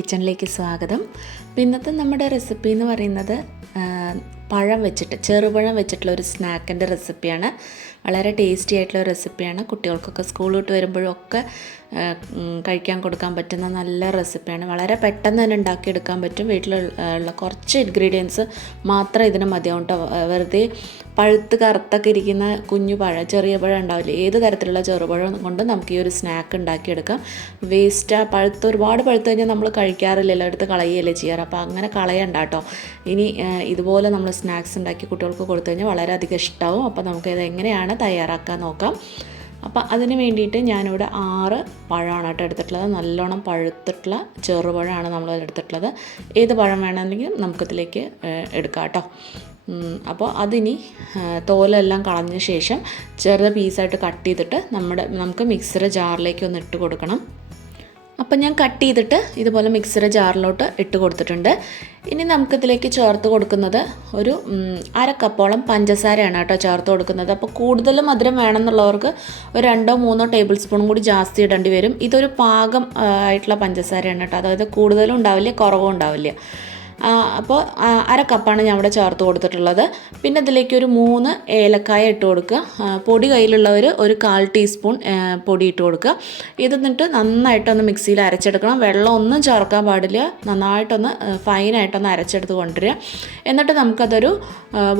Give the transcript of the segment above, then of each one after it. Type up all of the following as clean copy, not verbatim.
കിച്ചണിലേക്ക് സ്വാഗതം. ഇന്നത്തെ നമ്മുടെ റെസിപ്പി എന്ന് പറയുന്നത് പഴം വെച്ചിട്ട് ചെറുപഴം വെച്ചിട്ടുള്ള ഒരു സ്നാക്കിൻ്റെ റെസിപ്പിയാണ്. വളരെ ടേസ്റ്റി ആയിട്ടുള്ള റെസിപ്പിയാണ്. കുട്ടികൾക്കൊക്കെ സ്കൂൾ വിട്ട് വരുമ്പോഴൊക്കെ കഴിക്കാൻ കൊടുക്കാൻ പറ്റുന്ന നല്ല റെസിപ്പിയാണ്. വളരെ പെട്ടെന്ന് തന്നെ ഉണ്ടാക്കിയെടുക്കാൻ പറ്റും. വീട്ടിലുള്ള കുറച്ച് ഇൻഗ്രീഡിയൻസ് മാത്രം ഇതിന് മതിയാവും കേട്ടോ. വെറുതെ പഴുത്ത് കറുത്തൊക്കെ ഇരിക്കുന്ന കുഞ്ഞു പഴം, ചെറിയ പഴം ഉണ്ടാവില്ലേ, ഏത് തരത്തിലുള്ള ചെറുപഴം കൊണ്ട് നമുക്ക് ഈ ഒരു സ്നാക്ക് ഉണ്ടാക്കിയെടുക്കാം. ഒരുപാട് പഴുത്ത് കഴിഞ്ഞാൽ നമ്മൾ കഴിക്കാറില്ലല്ലോ, എടുത്ത് കളയുകയല്ലേ ചെയ്യാറ്. അപ്പോൾ അങ്ങനെ കളയണ്ട കേട്ടോ. ഇനി ഇതുപോലെ നമ്മൾ സ്നാക്സ് ഉണ്ടാക്കി കുട്ടികൾക്ക് കൊടുത്തു കഴിഞ്ഞാൽ വളരെയധികം ഇഷ്ടമാവും. അപ്പോൾ നമുക്കിത് എങ്ങനെയാണ് തയ്യാറാക്കാൻ നോക്കാം. അപ്പോൾ അതിന് വേണ്ടിയിട്ട് ഞാനിവിടെ 6 പഴമാണ് കേട്ടോ എടുത്തിട്ടുള്ളത്. നല്ലോണം പഴുത്തിട്ടുള്ള ചെറുപഴമാണ് നമ്മൾ എടുത്തിട്ടുള്ളത്. ഏത് പഴം വേണമെങ്കിലും നമുക്കിതിലേക്ക് എടുക്കാം കേട്ടോ. അപ്പോൾ അതിനി തോലെല്ലാം കളഞ്ഞ ശേഷം ചെറിയ പീസായിട്ട് കട്ട് ചെയ്തിട്ട് നമുക്ക് മിക്സിയുടെ ജാറിലേക്ക് ഒന്ന് ഇട്ട് കൊടുക്കണം. അപ്പം ഞാൻ കട്ട് ചെയ്തിട്ട് ഇതുപോലെ മിക്സിയുടെ ജാറിലോട്ട് ഇട്ട് കൊടുത്തിട്ടുണ്ട്. ഇനി നമുക്കിതിലേക്ക് ചേർത്ത് കൊടുക്കുന്നത് ഒരു 1/2 കപ്പോളം പഞ്ചസാരയാണ് കേട്ടോ ചേർത്ത് കൊടുക്കുന്നത്. അപ്പോൾ കൂടുതൽ മധുരം വേണമെന്നുള്ളവർക്ക് ഒരു 2-3 ടേബിൾ സ്പൂൺ കൂടി ജാസ്തി ഇടേണ്ടി വരും. ഇതൊരു പാകം ആയിട്ടുള്ള പഞ്ചസാരയാണ് കേട്ടോ. അതായത് കൂടുതലും ഉണ്ടാവില്ല, കുറവും ഉണ്ടാവില്ല. അപ്പോൾ 1/2 കപ്പാണ് ഞാൻ ഇവിടെ ചേർത്ത് കൊടുത്തിട്ടുള്ളത്. പിന്നെ ഇതിലേക്ക് ഒരു 3 ഏലക്കായ ഇട്ട് കൊടുക്കുക. പൊടി കയ്യിലുള്ളവർ ഒരു 1/4 ടീസ്പൂൺ പൊടി ഇട്ട് കൊടുക്കുക. ഇത് എന്നിട്ട് നന്നായിട്ടൊന്ന് മിക്സിയിൽ അരച്ചെടുക്കണം. വെള്ളം ഒന്നും ചേർക്കാൻ പാടില്ല. നന്നായിട്ടൊന്ന് ഫൈനായിട്ടൊന്ന് അരച്ചെടുത്ത് കൊണ്ടുവരിക. എന്നിട്ട് നമുക്കതൊരു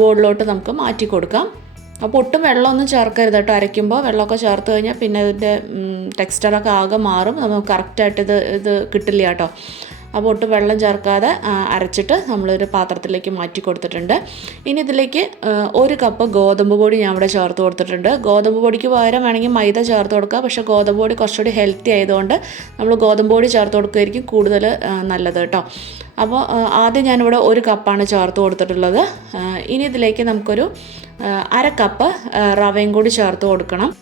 ബോളിലോട്ട് നമുക്ക് മാറ്റി കൊടുക്കാം. അപ്പോൾ ഒട്ടും വെള്ളമൊന്നും ചേർക്കരുത് കേട്ടോ. അരയ്ക്കുമ്പോൾ വെള്ളമൊക്കെ ചേർത്ത് കഴിഞ്ഞാൽ പിന്നെ ഇതിൻ്റെ ടെക്സ്ചറൊക്കെ ആകെ മാറും. നമുക്ക് കറക്റ്റായിട്ട് ഇത് കിട്ടില്ല കേട്ടോ. അപ്പോൾ ഒട്ടും വെള്ളം ചേർക്കാതെ അരച്ചിട്ട് നമ്മളൊരു പാത്രത്തിലേക്ക് മാറ്റി കൊടുത്തിട്ടുണ്ട്. ഇനി ഇതിലേക്ക് 1 കപ്പ് ഗോതമ്പ് പൊടി ഞാൻ ഇവിടെ ചേർത്ത് കൊടുത്തിട്ടുണ്ട്. ഗോതമ്പ് പൊടിക്ക് പകരം വേണമെങ്കിൽ മൈദ ചേർത്ത് കൊടുക്കുക. പക്ഷേ ഗോതമ്പ് പൊടി കുറച്ചുകൂടി ഹെൽത്തി ആയതുകൊണ്ട് നമ്മൾ ഗോതമ്പ് പൊടി ചേർത്ത് കൊടുക്കുകയായിരിക്കും കൂടുതൽ നല്ലത് കേട്ടോ. അപ്പോൾ ആദ്യം ഞാനിവിടെ 1 കപ്പാണ് ചേർത്ത് കൊടുത്തിട്ടുള്ളത്. ഇനി ഇതിലേക്ക് നമുക്കൊരു 1/2 കപ്പ് റവയും കൂടി ചേർത്ത് കൊടുക്കണം.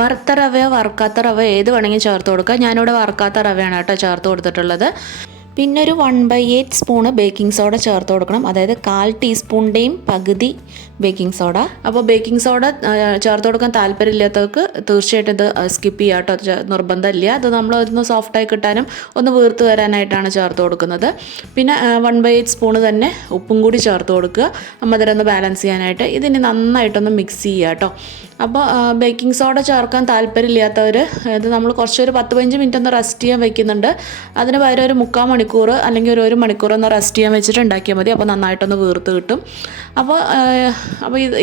വറുത്ത റവയോ വറുക്കാത്ത റവയോ ഏത് വേണമെങ്കിലും ചേർത്ത് കൊടുക്കുക. ഞാനിവിടെ വറുക്കാത്ത റവയാണ് കേട്ടോ ചേർത്ത് കൊടുത്തിട്ടുള്ളത്. പിന്നെ ഒരു 1/8 സ്പൂണ് ബേക്കിംഗ് സോഡ ചേർത്ത് കൊടുക്കണം. അതായത് 1/4 ടീസ്പൂണിൻ്റെയും പകുതി ബേക്കിംഗ് സോഡ. അപ്പോൾ ബേക്കിംഗ് സോഡ ചേർത്ത് കൊടുക്കാൻ താല്പര്യമില്ലാത്തവർക്ക് തീർച്ചയായിട്ടും ഇത് സ്കിപ്പ് ചെയ്യാം കേട്ടോ. നിർബന്ധമില്ല. അത് നമ്മളൊന്ന് സോഫ്റ്റായി കിട്ടാനും ഒന്ന് വീർത്ത് വരാനായിട്ടാണ് ചേർത്ത് കൊടുക്കുന്നത്. പിന്നെ 1/8 സ്പൂണ് തന്നെ ഉപ്പും കൂടി ചേർത്ത് കൊടുക്കുക, മധുരം ഒന്ന് ബാലൻസ് ചെയ്യാനായിട്ട്. ഇതിന് നന്നായിട്ടൊന്ന് മിക്സ് ചെയ്യുക കേട്ടോ. അപ്പോൾ ബേക്കിംഗ് സോഡ ചേർക്കാൻ താല്പര്യമില്ലാത്തവർ ഇത് നമ്മൾ കുറച്ചൊരു 10-15 മിനിറ്റ് ഒന്ന് റെസ്റ്റ് ചെയ്യാൻ വെക്കുന്നുണ്ട്. അതിന് പകരം ഒരു 3/4 മണിക്കൂർ അല്ലെങ്കിൽ ഒരു 1 മണിക്കൂർ ഒന്ന് റെസ്റ്റ് ചെയ്യാൻ വെച്ചിട്ട് ഉണ്ടാക്കിയാൽ മതി. അപ്പോൾ നന്നായിട്ടൊന്ന് വീർത്ത് കിട്ടും. അപ്പോൾ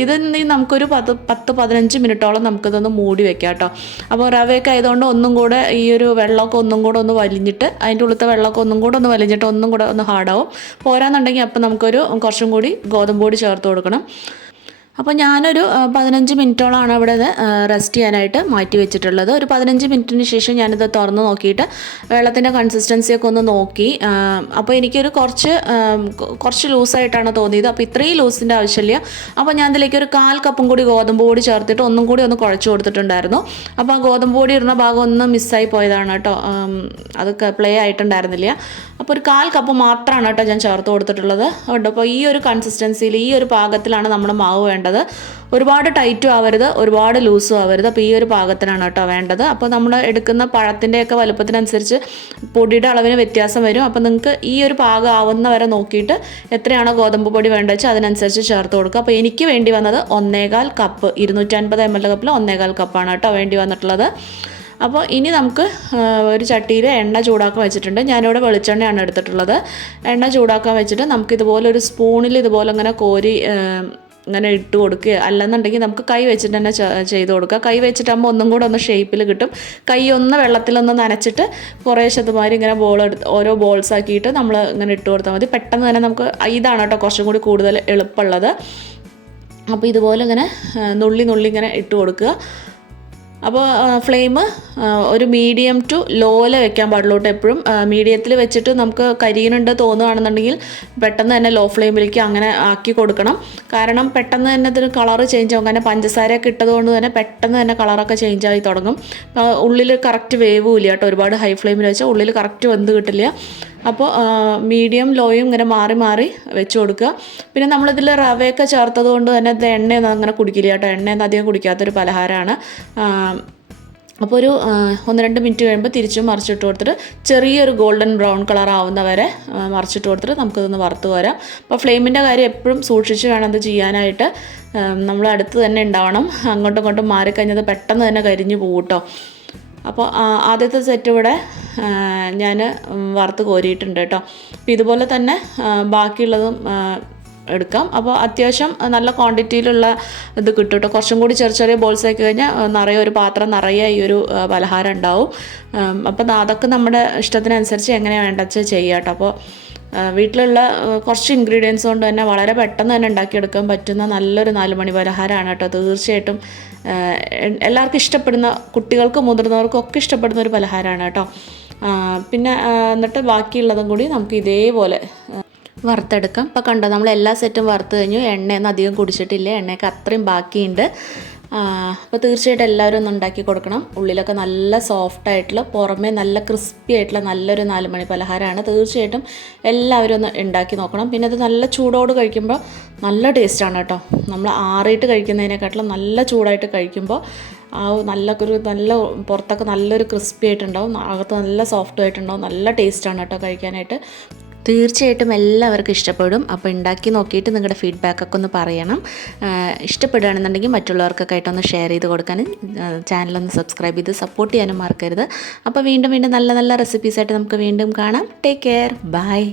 ഇത് നമുക്കൊരു 10-15 മിനിറ്റോളം നമുക്കിതൊന്ന് മൂടി വെക്കാം കേട്ടോ. അപ്പോൾ റവയൊക്കെ ആയതുകൊണ്ട് ഒന്നും കൂടെ ഈ ഒരു വെള്ളമൊക്കെ ഒന്നും കൂടെ ഒന്ന് വലിഞ്ഞിട്ട്, അതിൻ്റെ ഉള്ളിലത്തെ വെള്ളമൊക്കെ ഒന്നും കൂടെ ഒന്ന് വലിഞ്ഞിട്ട് ഒന്നും കൂടെ ഒന്ന് ഹാർഡാവും. പോരാന്നുണ്ടെങ്കിൽ അപ്പോൾ നമുക്കൊരു കുറച്ചും കൂടി ഗോതമ്പ് പൊടി ചേർത്ത് കൊടുക്കണം. അപ്പോൾ ഞാനൊരു 15 മിനിറ്റോളമാണ് ഇവിടെ റെസ്റ്റ് ചെയ്യാനായിട്ട് മാറ്റി വെച്ചിട്ടുള്ളത്. ഒരു 15 മിനിറ്റിന് ശേഷം ഞാനിത് തുറന്ന് നോക്കിയിട്ട് വെള്ളത്തിൻ്റെ കൺസിസ്റ്റൻസിയൊക്കെ ഒന്ന് നോക്കി. അപ്പോൾ എനിക്കൊരു കുറച്ച് ലൂസായിട്ടാണ് തോന്നിയത്. അപ്പോൾ ഇത്രയും ലൂസിൻ്റെ ആവശ്യമില്ല. അപ്പോൾ ഞാൻ ഇതിലേക്ക് ഒരു 1/4 കപ്പും കൂടി ഗോതമ്പ് പൊടി ചേർത്തിട്ട് ഒന്നും കൂടി ഒന്ന് കുഴച്ച് കൊടുത്തിട്ടുണ്ടായിരുന്നു. അപ്പോൾ ആ ഗോതമ്പ് പൊടി ഇടുന്ന ഭാഗം ഒന്ന് മിസ്സായി പോയതാണ് കേട്ടോ. അതൊക്കെ പ്ലേ ആയിട്ടുണ്ടായിരുന്നില്ല. അപ്പോൾ ഒരു 1/4 കപ്പ് മാത്രമാണ് കേട്ടോ ഞാൻ ചേർത്ത് കൊടുത്തിട്ടുള്ളത്. അപ്പോൾ ഈ ഒരു കൺസിസ്റ്റൻസിയിൽ, ഈ ഒരു പാകത്തിലാണ് നമ്മുടെ മാവ് വേണ്ടത്. ഒരുപാട് ടൈറ്റും ആവരുത്, ഒരുപാട് ലൂസും ആവരുത്. അപ്പോൾ ഈ ഒരു പാകത്തിനാണ് കേട്ടോ വേണ്ടത്. അപ്പോൾ നമ്മൾ എടുക്കുന്ന പഴത്തിൻ്റെയൊക്കെ വലുപ്പത്തിനനുസരിച്ച് പൊടിയുടെ അളവിന് വ്യത്യാസം വരും. അപ്പോൾ നിങ്ങൾക്ക് ഈ ഒരു പാകം ആവുന്ന വരെ നോക്കിയിട്ട് എത്രയാണോ ഗോതമ്പ് പൊടി വേണ്ടത് വെച്ചാൽ അതിനനുസരിച്ച് ചേർത്ത് കൊടുക്കുക. അപ്പോൾ എനിക്ക് വേണ്ടി വന്നത് 1/4 കപ്പ്, 250 ml കപ്പിൽ 1/4 കപ്പാണ് കേട്ടോ വേണ്ടി വന്നിട്ടുള്ളത്. അപ്പോൾ ഇനി നമുക്ക് ഒരു ചട്ടിയിൽ എണ്ണ ചൂടാക്കാൻ വെച്ചിട്ടുണ്ട്. ഞാനിവിടെ വെളിച്ചെണ്ണയാണ് എടുത്തിട്ടുള്ളത്. എണ്ണ ചൂടാക്കാൻ വെച്ചിട്ട് നമുക്കിതുപോലെ ഒരു സ്പൂണിൽ ഇതുപോലെ ഇങ്ങനെ കോരി ഇങ്ങനെ ഇട്ട് കൊടുക്കുക. അല്ലെന്നുണ്ടെങ്കിൽ നമുക്ക് കൈ വെച്ചിട്ട് തന്നെ ചെയ്ത് കൊടുക്കുക. കൈ വെച്ചിട്ടാകുമ്പോൾ ഒന്നും കൂടെ ഒന്ന് ഷേപ്പിൽ കിട്ടും. കൈ ഒന്ന് വെള്ളത്തിലൊന്ന് നനച്ചിട്ട് കുറേ ശതമാനം ഇങ്ങനെ ഓരോ ബോൾസ് ആക്കിയിട്ട് നമ്മൾ ഇങ്ങനെ ഇട്ട് കൊടുത്താൽ മതി. പെട്ടെന്ന് തന്നെ നമുക്ക് ഇതാണ് കേട്ടോ കുറച്ചും കൂടി കൂടുതൽ എളുപ്പമുള്ളത്. അപ്പോൾ ഇതുപോലെ ഇങ്ങനെ നുള്ളി ഇങ്ങനെ ഇട്ട് കൊടുക്കുക. അപ്പോൾ ഫ്ലെയിം ഒരു മീഡിയം ടു ലോയിൽ വെക്കാൻ പാടുള്ളൂ കേട്ടോ. എപ്പോഴും മീഡിയത്തിൽ വെച്ചിട്ട് നമുക്ക് കരിയുന്നുണ്ട് തോന്നുകയാണെന്നുണ്ടെങ്കിൽ പെട്ടെന്ന് തന്നെ ലോ ഫ്ലെയിമിലേക്ക് അങ്ങനെ ആക്കി കൊടുക്കണം. കാരണം പെട്ടെന്ന് തന്നെ ഇതിന് കളറ് ചേഞ്ച് ആകും. കാരണം പഞ്ചസാരയൊക്കെ ഇട്ടതുകൊണ്ട് തന്നെ പെട്ടെന്ന് തന്നെ കളറൊക്കെ ചേഞ്ച് ആയി തുടങ്ങും. ഉള്ളിൽ കറക്റ്റ് വേവും ഇല്ല കേട്ടോ. ഒരുപാട് ഹൈ ഫ്ലെയിമിൽ വെച്ചാൽ ഉള്ളിൽ കറക്റ്റ് വെന്ത് കിട്ടില്ല. അപ്പോൾ മീഡിയം ലോയും ഇങ്ങനെ മാറി മാറി വെച്ച് കൊടുക്കുക. പിന്നെ നമ്മളിതിൽ റവയൊക്കെ ചേർത്തത് കൊണ്ട് തന്നെ ഇത് എണ്ണയൊന്നും അങ്ങനെ കുടിക്കില്ല കേട്ടോ. എണ്ണയൊന്നും അധികം കുടിക്കാത്തൊരു പലഹാരമാണ്. അപ്പോൾ ഒരു 1-2 മിനിറ്റ് കഴിയുമ്പോൾ തിരിച്ചും മറിച്ചിട്ട് കൊടുത്തിട്ട് ചെറിയൊരു ഗോൾഡൻ ബ്രൗൺ കളർ ആവുന്നവരെ മറിച്ചിട്ട് കൊടുത്തിട്ട് നമുക്കിതൊന്ന് വറുത്ത് വരാം. അപ്പോൾ ഫ്ലെയിമിൻ്റെ കാര്യം എപ്പോഴും സൂക്ഷിച്ച് വേണം അത് ചെയ്യാനായിട്ട്. നമ്മൾ അടുത്ത് തന്നെ ഉണ്ടാവണം. അങ്ങോട്ടും ഇങ്ങോട്ടും മാറിക്കഴിഞ്ഞത് പെട്ടെന്ന് തന്നെ കരിഞ്ഞു പോകും കേട്ടോ. അപ്പോൾ ആദ്യത്തെ സെറ്റ് ഇവിടെ ഞാൻ വറുത്ത് കോരിയിട്ടുണ്ട് കേട്ടോ. അപ്പോൾ ഇതുപോലെ തന്നെ ബാക്കിയുള്ളതും എടുക്കാം. അപ്പോൾ അത്യാവശ്യം നല്ല ക്വാണ്ടിറ്റിയിലുള്ള ഇത് കിട്ടും കേട്ടോ. കുറച്ചും കൂടി ചെറിയ ചെറിയ ബോൾസ് ആക്കി കഴിഞ്ഞാൽ നിറയെ ഒരു പാത്രം നിറയെ ഈ ഒരു പലഹാരം ഉണ്ടാവും. അപ്പോൾ അതൊക്കെ നമ്മുടെ ഇഷ്ടത്തിനനുസരിച്ച് എങ്ങനെയാണ് വേണ്ടത് ചെയ്യാം കേട്ടോ. അപ്പോൾ വീട്ടിലുള്ള കുറച്ച് ഇൻഗ്രീഡിയൻസ് കൊണ്ട് തന്നെ വളരെ പെട്ടെന്ന് തന്നെ ഉണ്ടാക്കിയെടുക്കാൻ പറ്റുന്ന നല്ലൊരു 4 മണി പലഹാരമാണ് കേട്ടോ. തീർച്ചയായിട്ടും എല്ലാവർക്കും ഇഷ്ടപ്പെടുന്ന, കുട്ടികൾക്കും മുതിർന്നവർക്കും ഒക്കെ ഇഷ്ടപ്പെടുന്ന ഒരു പലഹാരമാണ് കേട്ടോ. പിന്നെ എന്നിട്ട് ബാക്കിയുള്ളതും കൂടി നമുക്ക് ഇതേപോലെ വറുത്തെടുക്കാം. ഇപ്പോൾ കണ്ടോ, നമ്മൾ എല്ലാ സെറ്റും വറുത്ത് കഴിഞ്ഞു. എണ്ണയൊന്നും അധികം കുടിച്ചിട്ടില്ല, എണ്ണയൊക്കെ അത്രയും ബാക്കിയുണ്ട്. അപ്പോൾ തീർച്ചയായിട്ടും എല്ലാവരും ഒന്ന് ഉണ്ടാക്കി കൊടുക്കണം. ഉള്ളിലൊക്കെ നല്ല സോഫ്റ്റായിട്ടുള്ള, പുറമേ നല്ല ക്രിസ്പി ആയിട്ടുള്ള നല്ലൊരു 4 മണി പലഹാരമാണ്. തീർച്ചയായിട്ടും എല്ലാവരും ഒന്ന് ഉണ്ടാക്കി നോക്കണം. പിന്നെ അത് നല്ല ചൂടോട് കഴിക്കുമ്പോൾ നല്ല ടേസ്റ്റാണ് കേട്ടോ. നമ്മൾ ആറിയിട്ട് കഴിക്കുന്നതിനെക്കാട്ടിലും നല്ല ചൂടായിട്ട് കഴിക്കുമ്പോൾ നല്ല പുറത്തൊക്കെ നല്ലൊരു ക്രിസ്പി ആയിട്ടുണ്ടാവും, അകത്ത് നല്ല സോഫ്റ്റ് ആയിട്ടുണ്ടാവും. നല്ല ടേസ്റ്റാണ് കേട്ടോ കഴിക്കാനായിട്ട്. തീർച്ചയായിട്ടും എല്ലാവർക്കും ഇഷ്ടപ്പെടും. അപ്പോൾ ഉണ്ടാക്കി നോക്കിയിട്ട് നിങ്ങളുടെ ഫീഡ്ബാക്കൊക്കെ ഒന്ന് പറയണം. ഇഷ്ടപ്പെടുകയാണെന്നുണ്ടെങ്കിൽ മറ്റുള്ളവർക്കൊക്കെ ആയിട്ടൊന്ന് ഷെയർ ചെയ്ത് കൊടുക്കാനും ചാനലൊന്ന് സബ്സ്ക്രൈബ് ചെയ്ത് സപ്പോർട്ട് ചെയ്യാനും മറക്കരുത്. അപ്പോൾ വീണ്ടും നല്ല നല്ല റെസിപ്പീസായിട്ട് നമുക്ക് വീണ്ടും കാണാം. Take care, by.